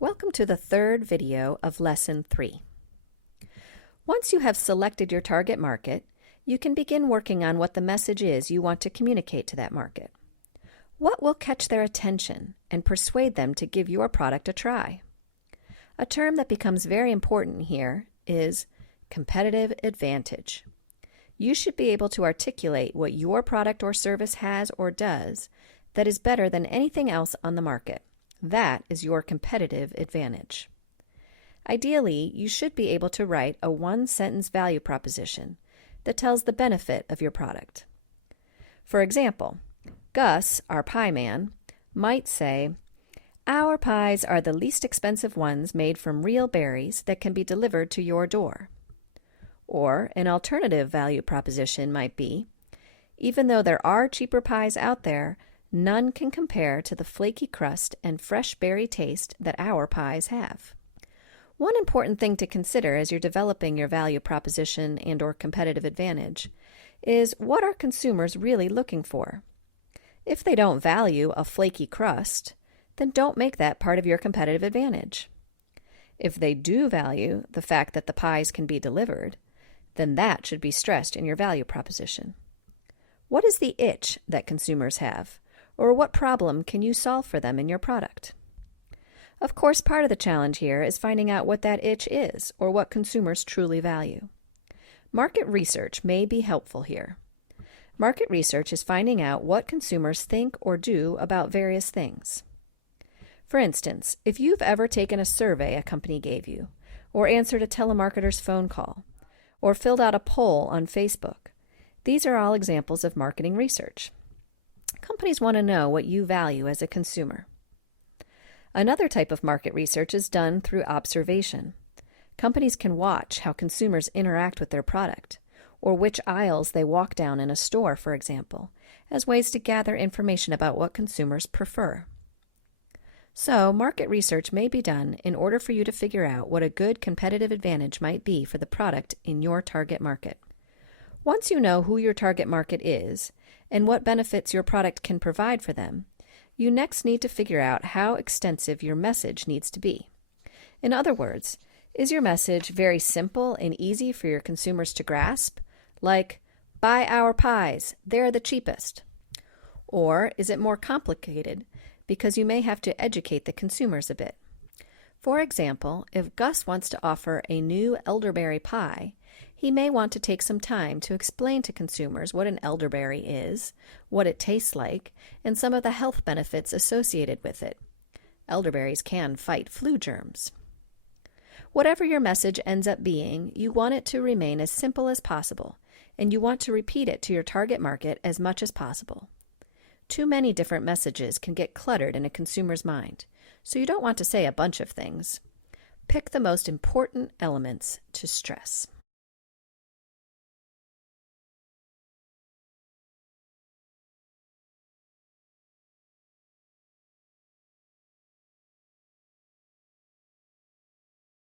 Welcome to the third video of Lesson 3. Once you have selected your target market, you can begin working on what the message is you want to communicate to that market. What will catch their attention and persuade them to give your product a try? A term that becomes very important here is competitive advantage. You should be able to articulate what your product or service has or does that is better than anything else on the market. That is your competitive advantage. Ideally, you should be able to write a one-sentence value proposition that tells the benefit of your product. For example, Gus, our pie man, might say, "Our pies are the least expensive ones made from real berries that can be delivered to your door." Or an alternative value proposition might be, "Even though there are cheaper pies out there, none can compare to the flaky crust and fresh berry taste that our pies have." One important thing to consider as you're developing your value proposition and/or competitive advantage is, what are consumers really looking for? If they don't value a flaky crust, then don't make that part of your competitive advantage. If they do value the fact that the pies can be delivered, then that should be stressed in your value proposition. What is the itch that consumers have? Or what problem can you solve for them in your product? Of course, part of the challenge here is finding out what that itch is, or what consumers truly value. Market research may be helpful here. Market research is finding out what consumers think or do about various things. For instance, if you've ever taken a survey a company gave you, or answered a telemarketer's phone call, or filled out a poll on Facebook, these are all examples of marketing research. Companies want to know what you value as a consumer. Another type of market research is done through observation. Companies can watch how consumers interact with their product, or which aisles they walk down in a store, for example, as ways to gather information about what consumers prefer. So, market research may be done in order for you to figure out what a good competitive advantage might be for the product in your target market. Once you know who your target market is and what benefits your product can provide for them, you next need to figure out how extensive your message needs to be. In other words, is your message very simple and easy for your consumers to grasp, like, "Buy our pies, they're the cheapest"? Or is it more complicated because you may have to educate the consumers a bit? For example, if Gus wants to offer a new elderberry pie, he may want to take some time to explain to consumers what an elderberry is, what it tastes like, and some of the health benefits associated with it. Elderberries can fight flu germs. Whatever your message ends up being, you want it to remain as simple as possible, and you want to repeat it to your target market as much as possible. Too many different messages can get cluttered in a consumer's mind, so you don't want to say a bunch of things. Pick the most important elements to stress.